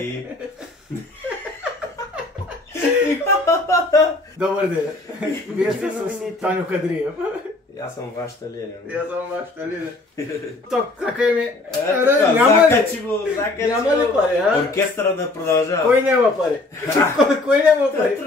и... Добър ден. Вие сте с Таню Кадриев. Аз съм вашата Леня. Аз съм вашата Леня. Ток, така ми... Закачи го. Няма ли пари, а? Оркестъра да продължава. Кой няма пари? Кой няма пари?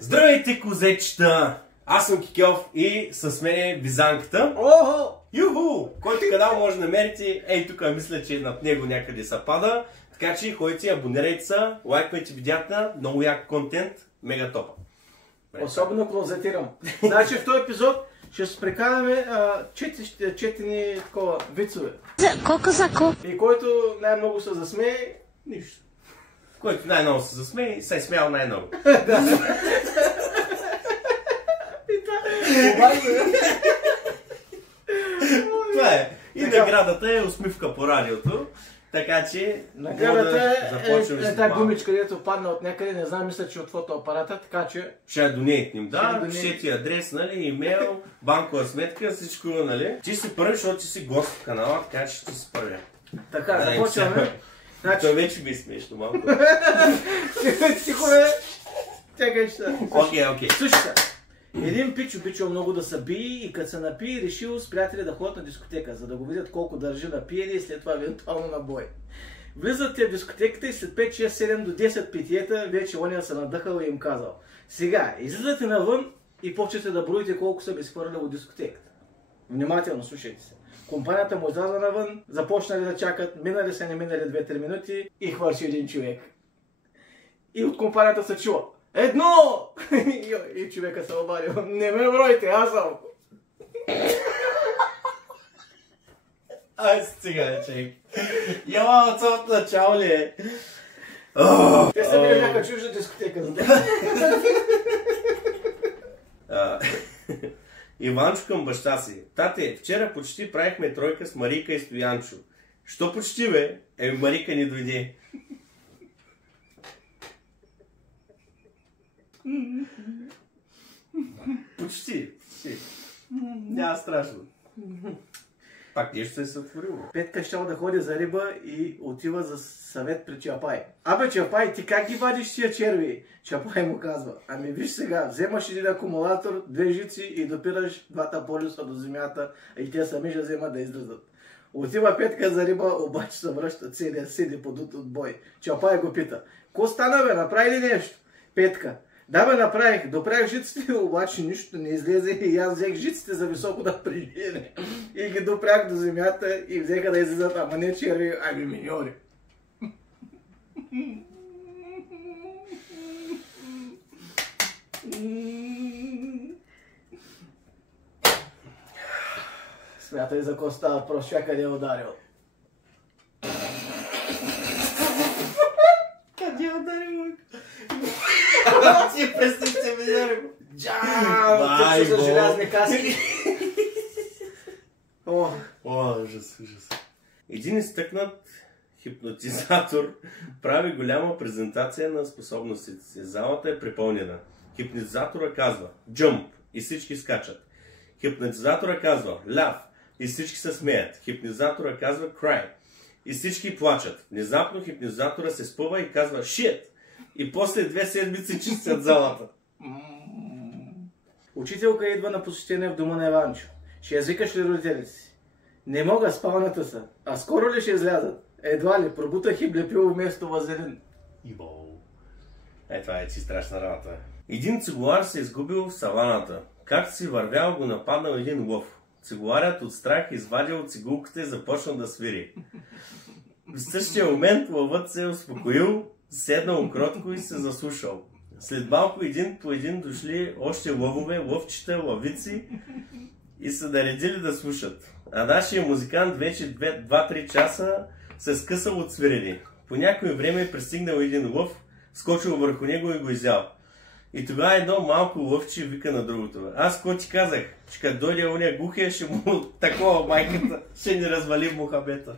Здравейте, козечета! Аз съм Кикьов и с мен е Визанката. Охо! Юху! Който канал може да намерите, ей тук мисля, че над него някъде се пада. Така че ходите, абонирайте се, лайквайте видеята, много як контент, мега топа. Особено клозетирам. Значи в този епизод ще се прекараме четени такова вицове. И който най-много се засмее, нищо. Който най-много се засмее, се е смял най-много. Това е. И наградата е усмивка по радиото. Така че наградата е тази гумичка, където падна от някъде, не знам, мисля, че от фотоапарата, така че... Ще я донейтнем, да, пишете адрес, нали, имейл, банкова сметка, всичко, нали. Ти си първи, защото ти си гост в канала, така че ти си първи. Така, започваме. Той вече ми е смешно малко. Тихо бе! Чакай, че са. Окей. Слушайте, един пич обичал много да се бие и като се напие, решил с приятели да ходят на дискотека, за да го видят колко държи на пиене и след това евентуално на бой. Влизат те в дискотеката и след 5, 6, 7 до 10 питиета вече оня се надъхал и им казал: сега, излизате навън и почвате да броите колко са ви схвърляли от дискотеката. Внимателно слушайте се. Компанията му изляза навън, започнали да чакат, минали са не минали 2-3 минути и хвърши един човек. И от компанията се чува: едно! И човека се обадил: не ме бройте, аз съм. Ай, стига, чек. Яла, от самото начало ли е? Те са били някаква чужда дискотека, за да. Иванчо към баща си: тате, вчера почти правихме тройка с Марийка и Стоянчо. Що почти, бе? Марийка не дойде. Почти. Няма страшно. Пак нещо се е сътворило. Петка щял да ходи за риба и отива за съвет при Чапай. Абе, Чапай, ти как ги вадиш тия черви? Чапай му казва: ами виж сега, вземаш един акумулатор, 2 жици и допираш 2 полюса до земята и те сами ще вземат да излизат. Отива Петка за риба, обаче се връща целия седи подут от бой. Чапай го пита: ко стана, бе, направи ли нещо? Петка: да, бе, направих, допрях жиците, обаче нищо не излезе и аз взех жиците за високо да прижене. И ги допрях до земята и взеха да излизат, ама не черви, ами миньори. Смятай за ко става въпрос, къде е ударил. Къде е ударил? Ти представите ми, Дарко. Джааа! Тъпчо за желязни каски. Ужас. Един изтъкнат хипнотизатор прави голяма презентация на способностите си. Залата е препълнена. Хипнотизатора казва jump и всички скачат. Хипнотизатора казва laugh и всички се смеят. Хипнотизатора казва cry и всички плачат. Внезапно хипнотизатора се спъва и казва shit. И после 2 седмици чистят залата. Учителка идва на посещение в дома на Иванчо. Ще извикаш ли родителите си? Не мога, спалната са. А скоро ли ще излязат? Едва ли, пробутах и блепил вместо вазелин. Това е си страшна работа. Един цигулар се изгубил в саваната. Както си вървял, го нападнал един лъв. Цигуларят от страх извадил цигулката и започнал да свири. В същия момент лъвът се е успокоил, седнал кротко и се заслушал. След малко един по един дошли още лъвове, лъвчета, лъвици и са наредили да слушат. А нашия музикант вече 2-3 часа се скъсал от свирени. По някое време е пристигнал един лъв, скочил върху него и го изял. И тогава едно малко лъвче вика на другото: аз ко ти казах, че като дойде уния глухия, ще му такова майката, ще ни развали мухабета.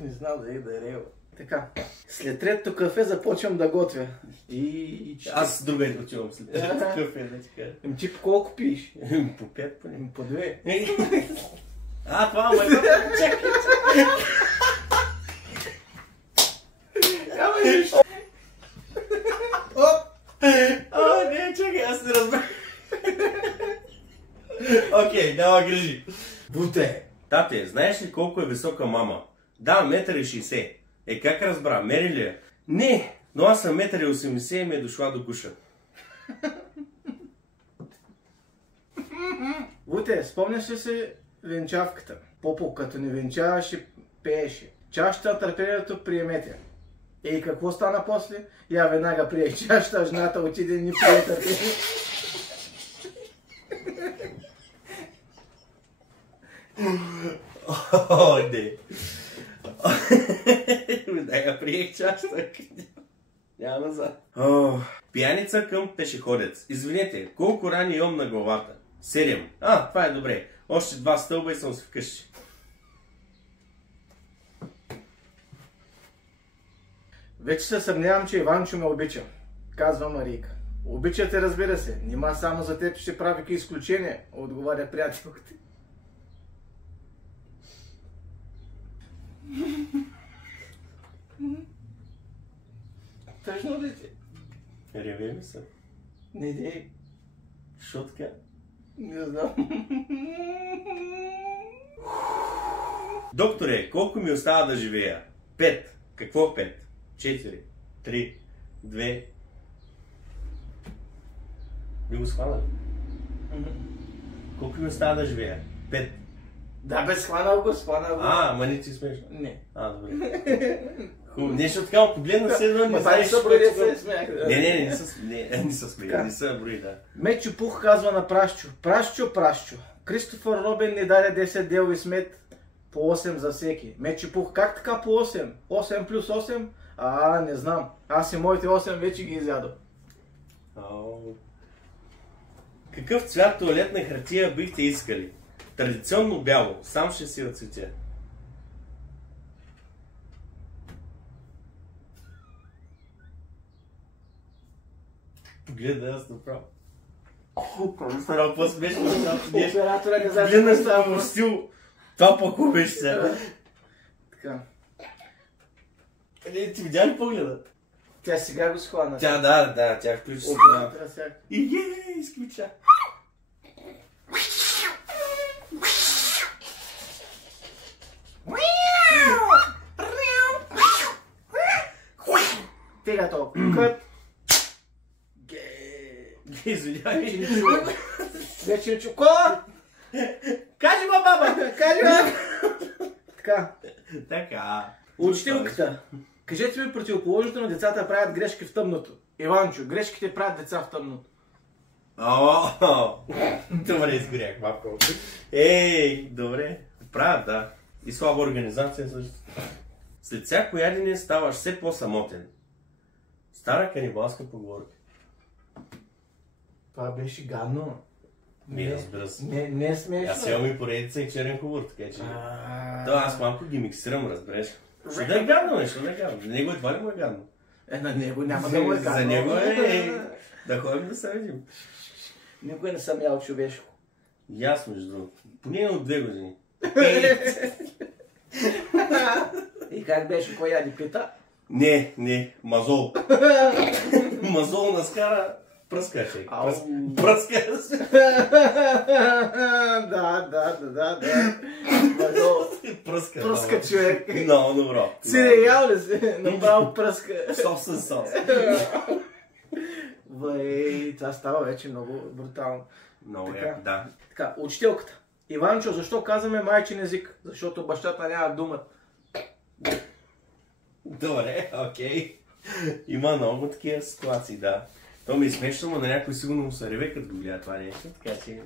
Не знам дали да е реал. Така, след третото кафе започвам да готвя. Аз друга отивам след третото кафе, да ти кажа. Ти по колко пиеш? По 5 поне. По 2. Това ама чакай. Окей, няма грижи. Буте! Тате, знаеш ли колко е висока мама? Да, 1,60 м. Как разбра? Мери ли я? Не, но аз съм 1,80 м и ми е дошла до гуша. Буте, спомняш ли си венчавката? Попо, като ни венчаваше, пееше. Чашата на търпението приемете. И какво стана после? Я веднага прие чашата, жената отиде и ни прие търпение. О, не. Веднага приех чашата. Няма назад. Пияница към пешеходец. Извинете, колко рани имам на главата? 7. Това е добре. Още 2 стълба и съм си вкъщи. Вече се съмнявам, че Иванчо ме обича, казва Марийка. Обича те, разбира се. Нима само за теб ще прави изключение, отговаря приятелката. Тъжно ли ти? Реве ми се. Не дей. Шо така? Не знам. Докторе, колко ми остава да живея? 5. Какво 5? 4, 3, 2. Би го схванали? Колко ми остава да живея? 5. Да, бе, схванал го. Ама не ти смешно. Не. Добре. Хубаво. Нещо така, ако погледна се едно, не знаеш, що което... се смях. Не са смея, не са брои, да. Мечо Пух казва на Пращчо. Пращчо. Кристофър Робин ни даде 10 делови смет по 8 за всеки. Мечо Пух, как така по 8? 8 плюс 8? Не знам. Аз и моите 8 вече ги изядох. Какъв цвят туалетна хартия бихте искали? Традиционно бяло, сам ще си отцветя. Гледа, аз направо. Направо по-смешно. Оператора не знае. Гледна само в стил. Това по-хубеш сега. Така. Ти видя ли погледа? Тя сега го схвана. Тя включи сега. И изключа. Тега толкова. Кът. Извинявай. Вече не чу. Кола! Кажи ма, баба! Кажи ма! Така. Учителката. Кажете ми противоположното на децата правят грешки в тъмното. Иванчо, грешките правят деца в тъмното. Добре, изгорях малко. Добре. Правят, да. И слаба организация също. След всяко ядене ставаш все по-самотен. Стара канибалска поговорка. Това беше гадно. Разбира се. Не е смешно. Аз имам и поредица и черен хумор, така че... аз малко ги миксирам, разбереш. Що да е гадно, що да е гадно. За него едва ли му е гадно. На него няма да му е гадно. За него да ходим да се видим. Никой не съм ял човешко. Ясно, между другото. Поне от 2 години. И как беше, кой яди пита? Не, мазол. Мазол наскара пръскаче. Пръскаче. Да. Мазол. Пръска човек. Много добро. Сире ял ли си? Направо пръска. Собствен сос. Това става вече много брутално. Много яко, да. Така, учителката. Иванчо, защо казваме майчин език? Защото бащата няма думата. Добре, окей. Има много такива ситуации, да. То ми е смешно, но на някой сигурно му се реве, като го гледа това нещо, така че...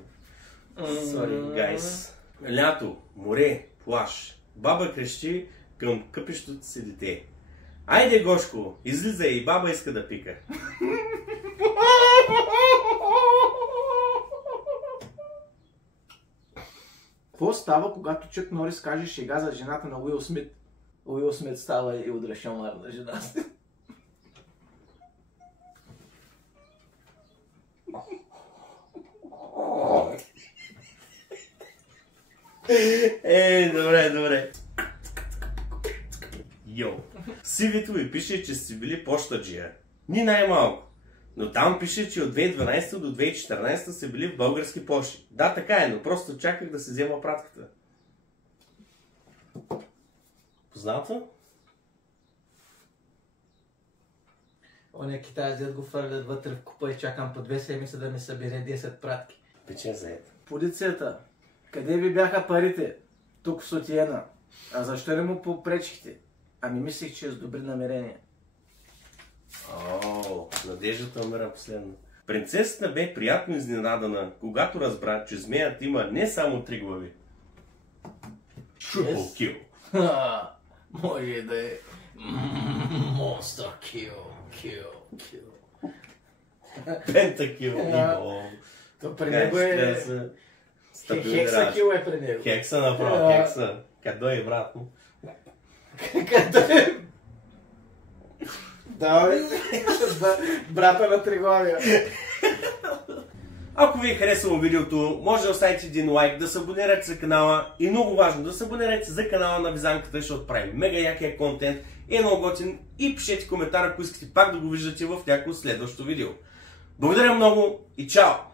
Sorry, guys. Лято, море, плаж. Баба крещи към къпещото си дете. Айде, Гошко, излизай, и баба иска да пика. Какво става, когато Чък Норис каже шега за жената на Уил Смит? Уил Смит става и удря шамар на жена си. Добре. Йо. Сивито ви пише, че сте били пощаджия. Ни най-малко. Но там пише, че от 2012 до 2014 са били в български пощи. Да, така е, но просто чаках да се взема пратката. Познато? Оня китаец дед го фърлят вътре в купа и чакам по 2 седмици да ми събере 10 пратки. Печен заед. Полицията, къде ви бяха парите? Тук в Сотиена. А защо не му попречихте? Ами мислих, че е с добри намерения. Надеждата умира последно. Принцесата бе приятно изненадана, когато разбра, че змеят има не само 3 глави. Triple kill. Може да е Monster kill. Пентакил. То при него е... Хексакил е при него. Хекса направо, хекса. Къде е, брат му? Къде е? Да, брата на Триглавия. Ако ви е харесало видеото, може да оставите един лайк, да се абонирате за канала и много важно да се абонирате за канала на Визанката, защото прави мега якия контент и е много готин и пишете коментар, ако искате пак да го виждате в някакво следващо видео. Благодаря много и чао!